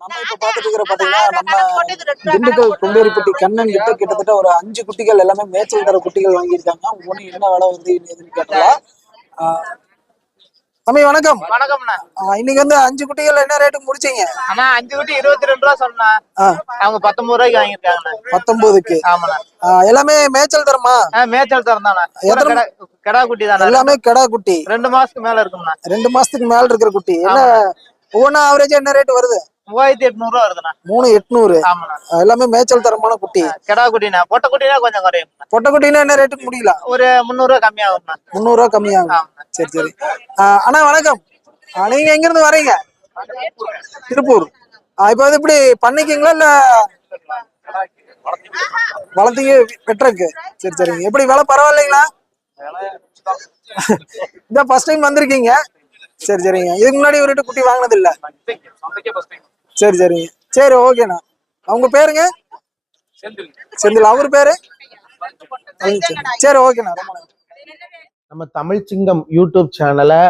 நம்ம இப்ப பாத்துட்டு இருக்கிற பாத்தீங்கன்னா நம்ம திண்டுக்கல் கொண்டேரிப்பட்டி கண்ணன் கிட்ட கிட்டத்தட்ட ஒரு அஞ்சு குட்டிகள் எல்லாமே மேய்ச்சல் தர குட்டிகள் வாங்கியிருக்காங்க. ஒண்ணு என்ன விலை வருது கேட்டலாம் ஆஹ் தம்பி வணக்கம். வணக்கம்ண்ணா. ஆஹ் இன்னைக்கு வந்து அஞ்சு குட்டிகள் என்ன ரேட்டுக்கு முடிச்சீங்க? அண்ணா அஞ்சு குட்டி இருபத்தி ரெண்டு ரூபா சொன்னா ஆஹ் அவங்க பத்தொன்பது ரூபாய்க்கு வாங்கியிருக்காங்கண்ணா. பத்தொன்பதுக்கு ஆமாண்ணா. ஆஹ் எல்லாமே மேய்ச்சல் தரமா? மேய்ச்சல் தரந்தாண்ணா எத்தனை- கடா குட்டி தானே எல்லாமே கடா குட்டி ரெண்டு மாசத்துக்கு மேல இருக்கும்ண்ணா. ரெண்டு மாசத்துக்கு மேல இருக்கிற குட்டி. என்ன ஒவ்வொன்றா ஆவரேஜா என்ன ரேட் வருது? மூவாயிரத்தி எட்நூறு ரூபா வருதுண்ணா. மூணு எட்நூறு. ஆமாண்ணா. எல்லாமே மேய்ச்சல் தரமான குட்டி. கடா குட்டிண்ணா பொட்டை குட்டினா கொஞ்சம் குறையும் பொட்டை குட்டினா என்ன ரேட்டுக்கு முடியல? ஒரு முந்நூறு ரூபா கம்மியாகும்ண்ணா. முந்நூறு ரூபா கம்மியாகும் சரி சரி. அண்ணா வணக்கம். நீங்க எங்க இருந்து வரீங்க திருப்பூர் இப்ப வந்து இப்படி பண்ணிக்கீங்களா இல்ல வளர்த்தீங்க வெட்டுறக்கு சரி சரிங்க எப்படி விலை பரவாயில்லைங்களா? இதான் ஃபர்ஸ்ட் டைம் வந்திருக்கீங்க. சரி சரிங்க. இதுக்கு முன்னாடி ஒரு குட்டி வாங்கினது இல்ல சரி சரிங்க சரி ஓகேண்ணா அவங்க பேருங்க? செந்தில். அவர் பேரு. சரி ஓகேண்ணா நம்ம தமிழ் சிங்கம் யூடியூப் சேனலை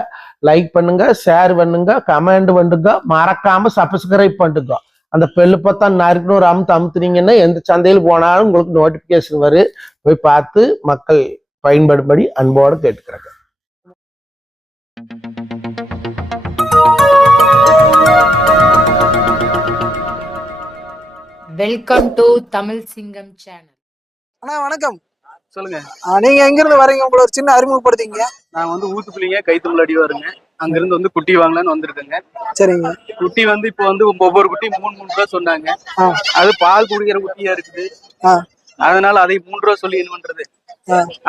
லைக் பண்ணுங்க ஷேர் பண்ணுங்க கமெண்ட் பண்ணுங்க மறக்காம சப்ஸ்கிரைப் பண்ணுங்க. அந்த பெல்லு பார்த்தா நறுக்குன்னு ஒரு அமுத்து அமுத்துனீங்கன்னா எந்த சந்தையில் போனாலும் உங்களுக்கு நோட்டிபிகேஷன் வரும் போய் பார்த்து மக்கள் பயன்படும்படி அன்போடு கேட்டுக்கிறேன் வெல்கம் டு தமிழ் சிங்கம் சேனல் அண்ணா வணக்கம். சொல்லுங்க. நீங்க எங்க இருந்து வரீங்க? உங்களை ஒரு சின்ன அறிமுகப்படுத்திங்க நான் வந்து ஊத்துப்புலிங்க கைத்தும்பல் அடி வருங்க. அங்க இருந்து வந்து குட்டி வாங்கலாம்னு வந்திருக்கேங்க. சரிங்க. குட்டி வந்து இப்போ வந்து ஒவ்வொரு குட்டி மூணு மூணு ரூபா சொன்னாங்க. அது பால் குடிக்கிற குட்டியா இருக்குது. அதனால அதை மூணு ரூபா சொல்லி என்ன பண்றது.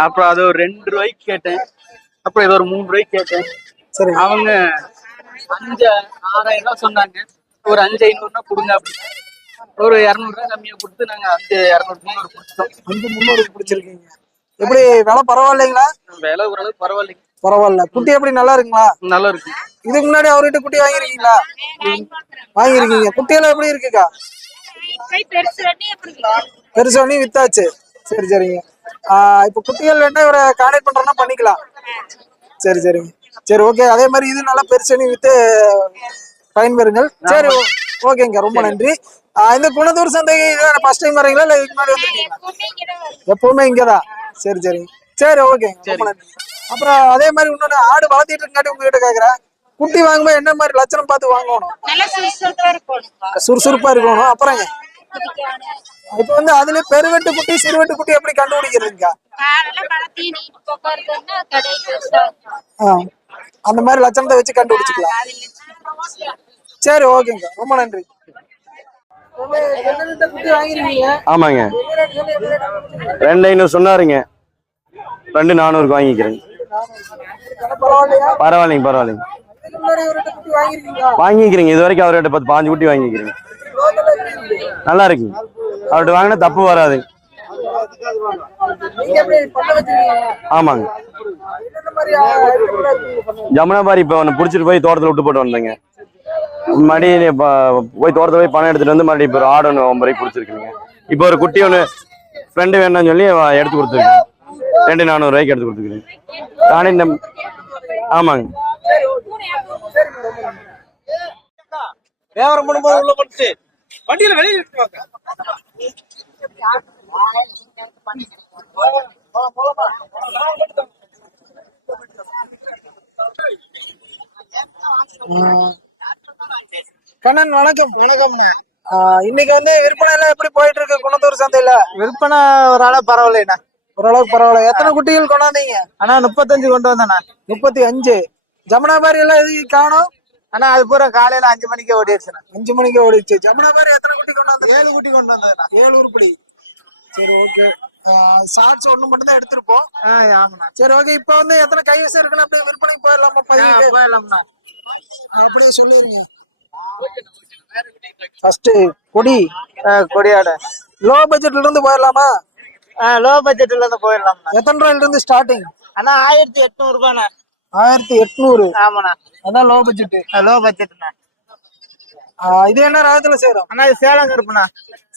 அப்புறம் அது ஒரு ரெண்டு ரூபாய்க்கு கேட்டேன். அப்புறம் இது ஒரு மூணு ரூபாய்க்கு கேட்டேன். சரி. அவங்க அஞ்சு ஆறாயிரம் ரூபாய் சொன்னாங்க. ஒரு அஞ்சு ஐநூறுனா கொடுங்க அப்படின்னு. ஒரு இரநூறுவா கம்மியா கொடுத்து நாங்க அஞ்சு இரநூறு முந்நூறு கொடுத்தோம் அஞ்சு முன்னூறு பிடிச்சிருக்கீங்க. எப்படி விலை பரவாயில்லைங்களா? விலை ஓரளவு பரவாயில்லைங்க. பரவாயில்ல. குட்டி எப்படி நல்லா இருக்குங்களா? நல்லா இருக்கு. இதுக்கு முன்னாடி அவர்கிட்ட குட்டி வாங்கிருக்கீங்களா வாங்கிருக்கீங்க குட்டியெல்லாம் எப்படி இருக்குக்கா? பெருசு பண்ணி வித்தாச்சு. சரி சரிங்க. இப்போ குட்டிகள் வேணா இவரை கான்டாக்ட் பண்றோம்னா பண்ணிக்கலாம். சரி சரிங்க. சரி ஓகே அதே மாதிரி இது நல்லா பெருசு பண்ணி வித்து பயன்பெறுங்கள். சரி ஓகேங்க. ரொம்ப நன்றி. இந்த குணத்தூர் சந்தைக்கு இதான் ஃபர்ஸ்ட் டைம் வரீங்களா இல்ல இதுக்கு முன்னாடி வந்திருக்கீங்களா? எப்பவுமே இங்கதான். சரி சரிங்க சரி ஓகே அப்புறம் அதே மாதிரி இன்னொன்னு ஆடு வளர்த்திட்டு இருக்காட்டி உங்ககிட்ட கேக்குறேன். குட்டி வாங்கும்போது என்ன மாதிரி லட்சணம் பார்த்து வாங்கணும்? நல்லா சுறுசுறுப்பா இருக்கணும். அப்புறங்க இப்ப வந்து அதுல பெருவெட்டு குட்டி சிறுவெட்டு குட்டி எப்படி கண்டுபிடிக்கிறதுங்க? தீனி அந்த மாதிரி லட்சணத்தை வச்சு கண்டுபிடிச்சுக்கலாம். சரி ஓகேங்க ரொம்ப நன்றி. ஆமாங்க. ரெண்டு ஐநூறு சொன்னாருங்க. ரெண்டு நானூறுக்கு வாங்கிக்கிறேங்க பரவாயில்லைங்க பரவாயில்லைங்க. வாங்கிக்கிறீங்க. இது வரைக்கும் அவர்கிட்ட பத்து பாஞ்சு குட்டி வாங்கிக்கிறேங்க. நல்லா இருக்குங்க. அவர்கிட்ட வாங்கினா தப்பு வராது. ஆமாங்க? ஜமுனாபாரி இப்போ ஒன்று பிடிச்சிட்டு போய் தோட்டத்தில் விட்டு போட்டு வந்தேங்க. மறுபடியும் இப்போ போய் தோட்டத்தில் போய் பணம் எடுத்துட்டு வந்து மறுபடியும் இப்போ ஒரு ஆடு ஒன்று ஒன்பது கொடுத்துருக்குங்க. இப்போ ஒரு குட்டி ஒன்று ஃப்ரெண்டு வேணும்னு சொல்லி எடுத்து கொடுத்துருக்கேன். ரெண்டு நானூறுரூவாய்க்கு எடுத்து கொடுத்துருக்கேன். நானே இந்த ஆமாங்க. வியாபாரம் பண்ணும்போது உள்ள வண்டியில கண்ணன் வணக்கம். வணக்கம் இன்னைக்கு வந்து விற்பனை எல்லாம் எப்படி போயிட்டு இருக்கு? குணத்தூர் சந்தையில? விற்பனை ஒரு அளவு பரவாயில்லைண்ணா. ஓரளவுக்கு பரவாயில்ல. எத்தனை குட்டிகள் கொண்டாந்தீங்க? ஆனா முப்பத்தஞ்சு கொண்டு வந்தேண்ணா. முப்பத்தி அஞ்சு. ஜமுனாபாரி எல்லாம் எதுக்கு காணும்? ஆனா அது பூரா காலையில அஞ்சு மணிக்கே ஓடிடுச்சுண்ணா. அஞ்சு மணிக்கு ஓடிச்சு ஜமுனாபாரி எத்தனை குட்டி கொண்டாந்து ஏழு குட்டி கொண்டு வந்ததுண்ணா ஏழு உருப்படி சரி ஓகே. ஷார்ட்ஸ் ஒண்ணு மட்டும் தான் எடுத்திருப்போம். ஆமாண்ணா. சரி ஓகே. இப்போ வந்து எத்தனை கைவசம் இருக்குன்னு அப்படியே விற்பனைக்கு போயிடலாமா? போயிடலாம்ண்ணா. அப்படியே சொல்லிருங்க ஃபர்ஸ்ட் கொடி கொடியாடு. லோ பட்ஜெட்ல இருந்து போயிடலாமா? லோ பட்ஜெட்ல இருந்து போயிடலாம்ண்ணா எத்தனை ரூபாயில இருந்து ஸ்டார்டிங் ஆனா ஆயிரத்தி எட்நூறு ரூபாண்ணா. ஆயிரத்தி எட்நூறு. ஆமாண்ணா. அதான் லோ பட்ஜெட் லோ பட்ஜெட்ண்ணா இது என்ன ராகத்துல செய்யறோம்? அண்ணா இது சேலம் கருப்புண்ணா.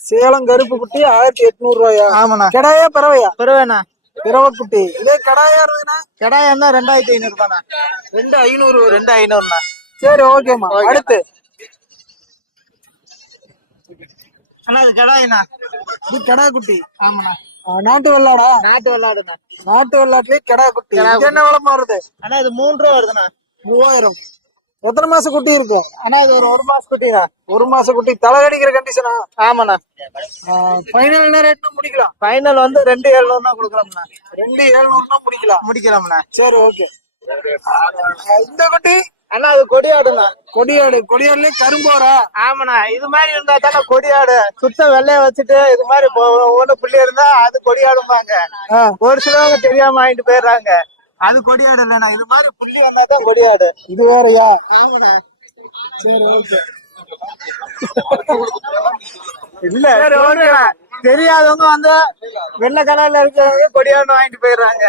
சேலம் கருப்பு குட்டி ஆயிரத்தி எட்நூறு ரூபாயா? ஆமாண்ணா. கிடாயா பறவையா? பெருவேண்ணா பிறவ குட்டி. இதே கடாயா இருந்ததுன்னா கிடாயா ரெண்டாயிரத்தி ஐநூறு ரூபாண்ணா. ரெண்டு ஐநூறு. ரெண்டு ஐநூறுண்ணா. சரி ஓகேம்மா அடுத்து. அண்ணா இது கடாயிண்ணா. இது கெடா குட்டி ஆமாண்ணா நாட்டு வெள்ளாடா? நாட்டு வெள்ளாடுண்ணா. நாட்டு வெள்ளாட்டுலயே கெடா குட்டி இது என்ன விளம்பரம் வருது அண்ணா இது மூணு ரூபா வருதுண்ணா. மூவாயிரம். எத்தனை மாசம் குட்டி இருக்கும் அண்ணா இது ஒரு ஒரு மாசம் குட்டிண்ணா. ஒரு மாசம் குட்டி. தலை அடிக்கிற கண்டிஷனா ஆமாண்ணா. ஃபைனல் என்ன ரேட்னா முடிக்கலாம். ஃபைனல் வந்து ரெண்டு எழுநூறுனா கொடுக்குறோம்ண்ணா. ரெண்டு ஏழுநூறுனா முடிக்கலாம். முடிக்கலாம்ண்ணா. சரி ஓகே இந்த குட்டி அண்ணா அது கொடியாடுண்ணா. கொடியாடு கொடியாடுலயே கரும்போரா? ஆமாண்ணா இது மாதிரி இருந்தா தானே கொடியாடு. சுத்த வெள்ளைய வச்சுட்டு இது மாதிரி ஒவ்வொன்று புள்ளி இருந்தா அது கொடியாடும்பாங்க. ஒரு சிலவங்க தெரியாம வாங்கிட்டு போயிடுறாங்க. அது கொடியாடு இல்லைண்ணா இது மாதிரி புள்ளி வந்தா தான் கொடியாடு. இது வேறயா? ஆமாண்ணா. சரி ஓகே. இல்ல தெரியாதவங்க வந்து வெள்ளை கலர்ல இருக்கிறவங்க கொடியாடு வாங்கிட்டு போயிடுறாங்க.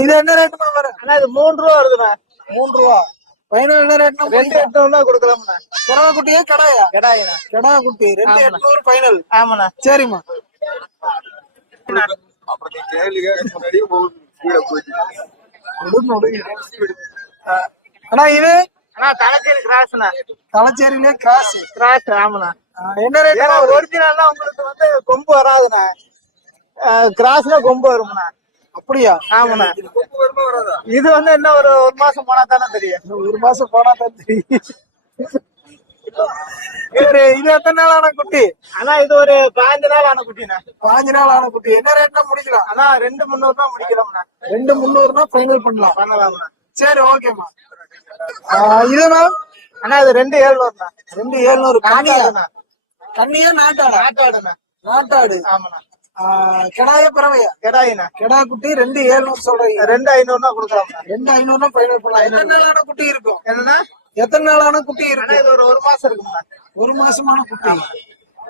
இது என்ன ரேட்டுமா வரும்? ஆனா இது மூணு ரூபா வருதுண்ணா. மூணு ரூபா. ஃபைனல் என்ன ரேட்னா ரெண்டு எட்நூறுனா கொடுக்கலாம்ண்ணா. கிடா குட்டியே கடாயா? கடாயிண்ணா. கிடா குட்டி ரெண்டு எட்நூறு ஃபைனல் ஆமாண்ணா. சரிம்மா. அண்ணா இது? அண்ணா தலைச்சேரி கிராஸ்ண்ணா. தலைச்சேரியிலே கிராஸ். கிராஸ் ஆமாண்ணா. என்ன ரேட் ஏன்னா ஒரிஜினல்னா உங்களுக்கு வந்து கொம்பு வராதுண்ணா. கிராஸ்ல கொம்பு வரும்ண்ணா. அப்படியா? ஆமாண்ணா இது? வந்து என்ன ஒரு ஒரு மாசம் போனா தானே தெரியும். ஒரு மாசம் போனா தான் தெரியும். சரி இது எத்தனை நாள் ஆன குட்டி? ஆனா இது ஒரு பாஞ்சு நாள் ஆன குட்டிண்ணா. பாஞ்சு நாள் ஆன குட்டி. என்ன ரேட்னா முடிக்கலாம்? ஆனா ரெண்டு முந்நூறு ரூபா முடிக்கலாம்ண்ணா. ரெண்டு முந்நூறுனா ஃபைனல் பண்ணலாம். பண்ணலாம்ண்ணா. சரி ஓகேம்மா. இது மேம் ஆனா இது ரெண்டு ஏழுநூறுண்ணா. ரெண்டு ஏழுநூறு. கண்ணியா? கண்ணியா நாட்டாடா? நாட்டாடுண்ணா. நாட்டாடு. ஆமாண்ணா. கிடாய பறவையா? கெடாயிண்ணா கிடா குட்டி ரெண்டு ஏழுநூறு சொல்றீங்க ரெண்டு ஐநூறுனா கொடுக்கலாம்ண்ணா ரெண்டு ஐநூறுனா ஃபைனல் பண்ணலாம் எத்தனை நாளான குட்டி இருக்கும்? என்னன்னா எத்தனை நாளான குட்டி இருக்கும் இது ஒரு ஒரு மாசம் இருக்கும்ண்ணா ஒரு மாசமான குட்டி.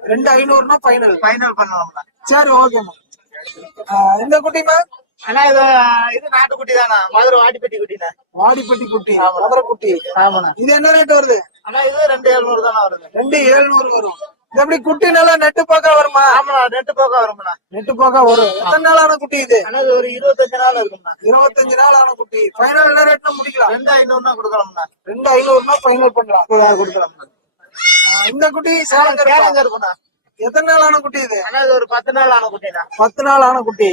ரெண்டு ஐநூறுனா ஃபைனல் ஃபைனல் பண்ணலாம்ண்ணா சரி ஓகேம்மா இந்த குட்டிமா ஆனா இது இது நாட்டுக்குட்டி தானா? மதுரை வாடிப்பட்டி குட்டிண்ணா வாடிப்பட்டி குட்டி மதுரை குட்டி. ஆமாண்ணா. இது என்ன ரேட் வருது? ஆனா இது ரெண்டு எழுநூறு தானே வருது? ரெண்டு ஏழுநூறு வரும். எப்படி குட்டி நல்லா நெட்டு போக்கா வருமா? ஆமாண்ணா ரெண்டு போக்கா வரும்ண்ணா. நெட்டு போக்கா வரும் எத்தனை நாளான குட்டி இது? ஆனா ஒரு இருபத்தஞ்சு நாள் இருக்கும்ண்ணா. இருபத்தஞ்சு நாள் ஆன குட்டி. ஃபைனல் என்ன ரேட்னா முடிக்கலாம். ரெண்டு ஐநூறுனா கொடுக்கலாம்ண்ணா. ரெண்டு ஐநூறுனா ஃபைனல் பண்ணலாம். கொடுக்கலாம்ண்ணா. ஆ, இந்த குட்டி சேலம் கருப்பா. கேளுங்க இருக்குண்ணா எத்தனை நாள் ஆன குட்டி இது? ஆனா இது ஒரு பத்து நாள் ஆன குட்டிண்ணா. பத்து நாள் ஆன குட்டி.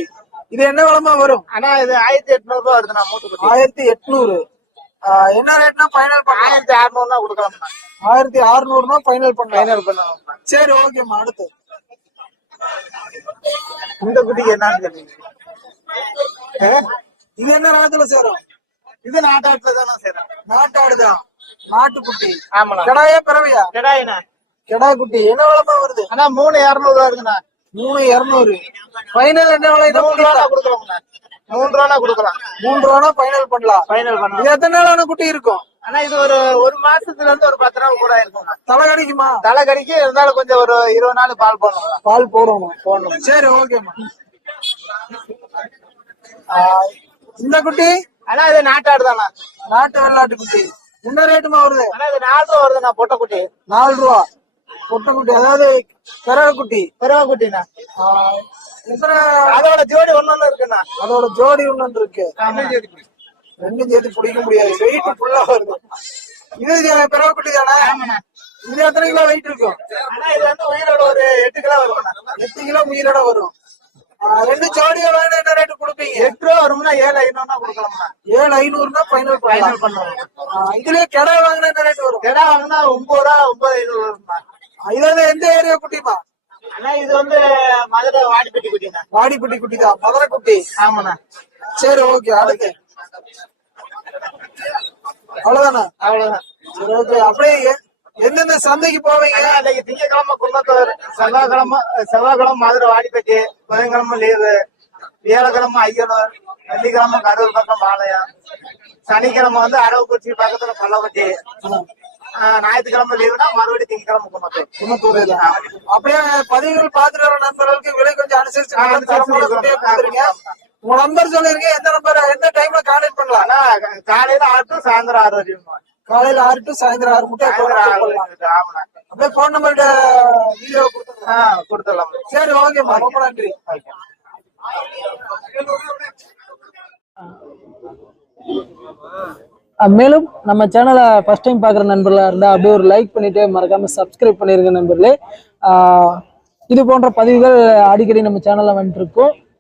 இது என்ன விலமா வரும்? ஆனா இது ஆயிரத்தி எட்நூறு ரூபா வருதுண்ணா மூட்டு குட்டி. ஆயிரத்தி எட்நூறு. என்ன ரேட்னா ஃபைனல் ஆயிரத்தி அறுநூறுனா கொடுக்கலாம்ண்ணா. ஆயிரத்தி அறுநூறுனா ஃபைனல் பண்ணலாம். ஃபைனல் பண்ணலாம்ண்ணா சரி ஓகேம்மா அடுத்து. இந்த குட்டிக்கு என்னன்னு கேட்டீங்க? இது என்ன ரகத்துல சேரும்? இது நாட்டாட்டுல தானே செய்யறேன் நாட்டாடுதான் நாட்டுக்குட்டி. ஆமாண்ணா. கிடாயே பிறவையா? கெடாயிண்ணா. கிடா குட்டி. என்ன விலமா வருது? ஆனா மூணு இரநூறு வருதுண்ணா. மூணு இருநூறு. ஃபைனல் என்ன விலை? மூணு ரூபா கொடுக்கலாம்ண்ணா. மூணு ரூபா கொடுக்கலாம். மூணு ரூபா ஃபைனல் பண்ணலாம். ஃபைனல் பண்ணலாம். எத்தனை நாளான குட்டி இருக்கும்? ஆனா இது ஒரு ஒரு மாசத்துல இருந்து ஒரு பத்து நாள் கூட இருக்கும்ண்ணா தலை கடிக்குமா தலை கடிக்கு இருந்தாலும் கொஞ்சம் ஒரு இருபது நாள் பால் போடணும். பால் போடணும். போடணும். சரி ஓகேம்மா இந்த குட்டி? ஆனா இது நாட்டாடு தானா? நாட்டு வெள்ளாட்டு குட்டி. என்ன ரேட்டுமா வருது? ஆனா இது நாலு ரூபா வருதுண்ணா பொட்டை குட்டி. நாலு ரூபா. பொட்டை குட்டி அதாவது பிறகு குட்டி. ஆ, எத்தனை அதோட ஜோடி ஒண்ணு இருக்குண்ணா. அதோட ஜோடி ஒண்ணு இருக்கு. ரெண்டும் சேர்த்து பிடிக்க முடியாது. வெயிட் ஃபுல்லா வருது. இது பிறகு குட்டி தானே? இது எத்தனை கிலோ வெயிட் இருக்கும் ஆனா இது வந்து உயிரோட ஒரு எட்டு கிலோ வரும்ண்ணா எட்டு கிலோ உயிரோட வரும். ரெண்டு ஜோடியா வேணும் என்ன ரேட்டு கொடுப்பீங்க? எட்டு ரூபா வரும்னா ஏழு ஐநூறுனா கொடுக்கலாம்ண்ணா. ஏழு ஐநூறுனா ஃபைனல் ஃபைனல் பண்ணுவோம் இதுலயே கடை வாங்கினா என்ன ரேட் வரும்? கிடா வாங்கினா ஒன்பது ரூபா ஒன்பது ஐநூறு வரும்ண்ணா. ஆ, இது வந்து எந்த ஏரியா குட்டிமா ஆனா இது வந்து மதுரை வாடிப்பட்டி குட்டிண்ணா. வாடிப்பட்டி குட்டி தான் மதுரை குட்டி. ஆமாண்ணா. சரி ஓகே அடுத்து. அவ்வளவுதானே? அவ்வளவுதான். சரி ஓகே அப்படியே எந்தெந்த சந்தைக்கு போவீங்க? ஏன்னா இன்னைக்கு திங்கக்கிழமை குன்னத்தூர் செவ்வாய்க்கிழமை செவ்வாய்க்கிழமை மதுரை வாடிப்பட்டி புதன்கிழமை லீவு வியாழக்கிழமை ஐயனூர் வெள்ளிக்கிழமை கரூர் பக்கம் பாளையம் சனிக்கிழமை வந்து அரவக்குறிச்சி பக்கத்துல ஆஹ் ஞாயிற்றுக்கிழமை லீவுனா மறுபடியும் திங்கக்கிழமை குன்னத்தூர் குன்னத்தூரே அப்படியே பதிவுகள் பார்த்துட்டு வர நண்பர்களுக்கு விலை கொஞ்சம் அனுசரிச்சு உங்க நம்பர் சொல்லிருங்க எந்த நம்பர் எந்த டைம்ல கான்டாக்ட் பண்ணலாம்? காலையில ஆறு to சாயந்தரம் ஆறு வரையும் காலையில ஆறு டு சாயந்தரம் ஆறு முட்டை சாயந்தரம் ஆறு பண்ணலாம் வரைக்கும் ஆமாண்ணா அப்படியே போன் நம்பர் வீடியோ கொடுத்துடலாம். சரி ஓகேம்மா ரொம்ப நன்றி. மேலும் நம்ம சேனலை ஃபர்ஸ்ட் டைம் பார்க்குற நண்பர்களாக இருந்தால் அப்படியே ஒரு லைக் பண்ணிட்டு மறக்காம சப்ஸ்கிரைப் பண்ணிருங்க நண்பர்களே. இது போன்ற பதிவுகள் அடிக்கடி நம்ம சேனலில் வந்துட்டு இருக்கோம்.